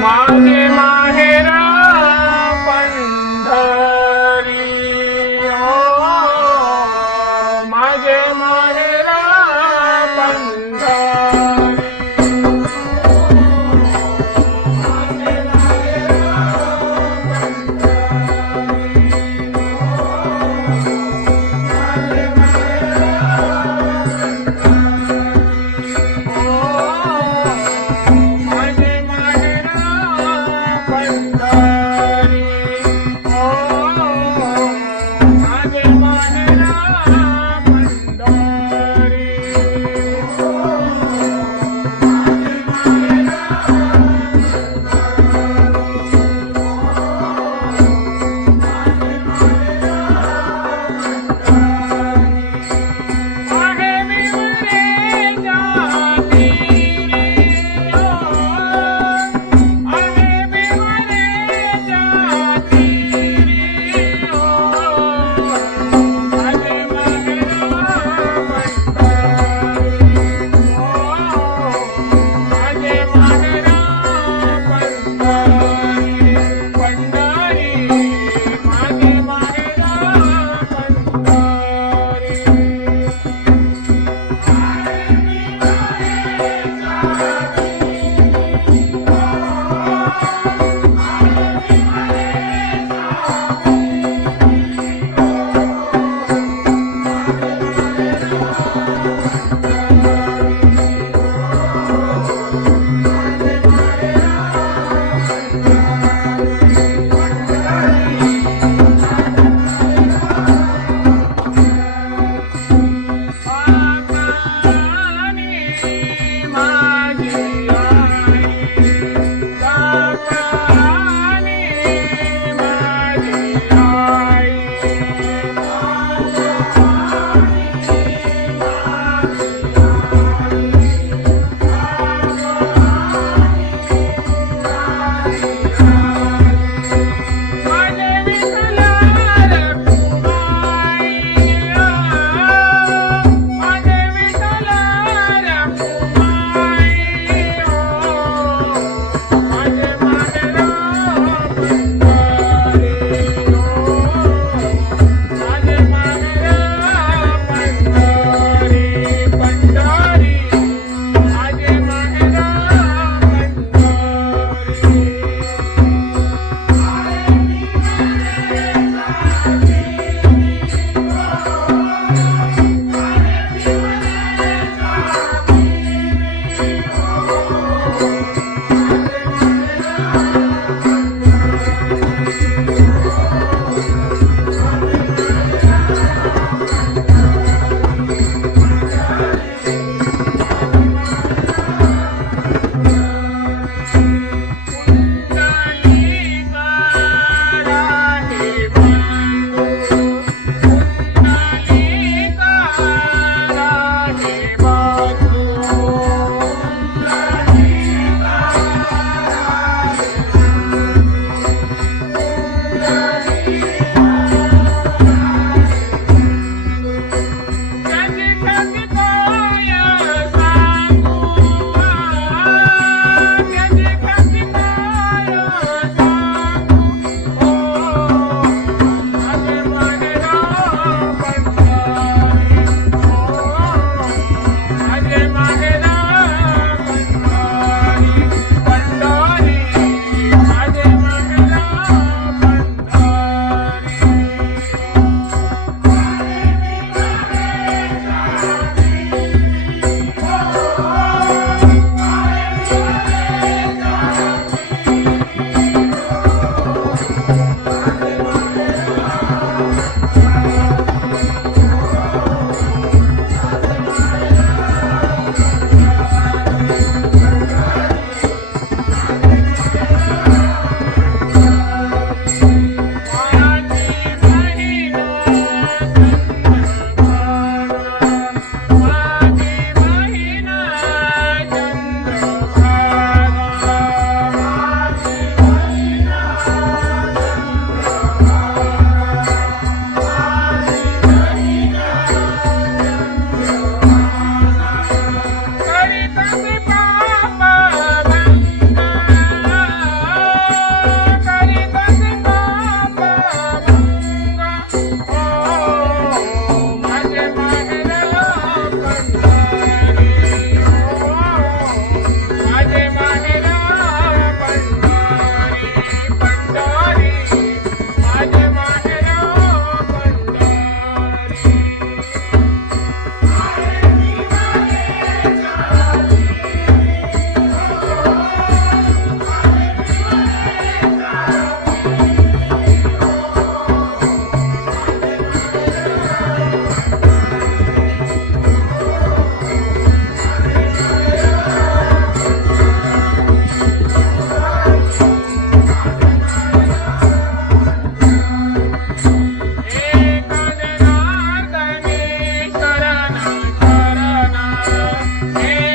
Mom, Yeah.